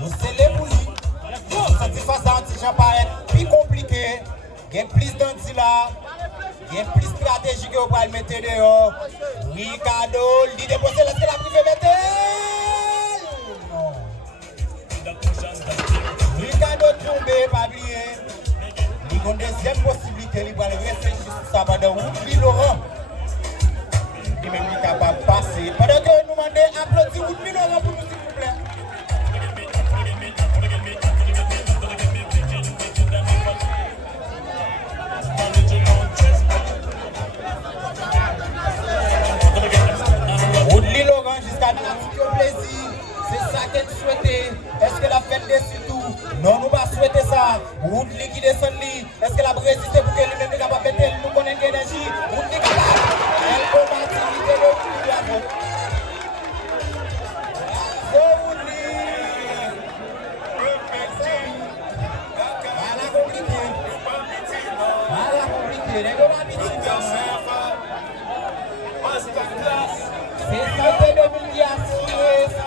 Nous c'est les boulis. Cette phase d'anti-jean paraît plus compliqué. Il y a plus d'anti là. Il y a plus de stratégie que vous pouvez le mettre dehors. Ricardo, l'idée de poser, est-ce que la privé mettre? Non. Ricardo tombé, pas oublié. Il y a une deuxième possibilité, il va réfléchir sur ça pendant Woodley Laurent. Il est capable de passer. Pendant que nous demandons applaudir Woodley Laurent pour nous, s'il vous plaît. Woodley Laurent jusqu'à notre plaisir. C'est ça que tu souhaitais. Est-ce que la fête dessus tout? Non, nous pas souhaiter ça. Woodley qui descend lui. Est-ce que la résisté pour que lui-même est capable de péter? Nous connaissons l'énergie. Woodley capable. Elle combativité de tout. Bravo. Woodley. Voilà compliqué. Voilà compliqué. Les gars c'est ça de l'humiliation.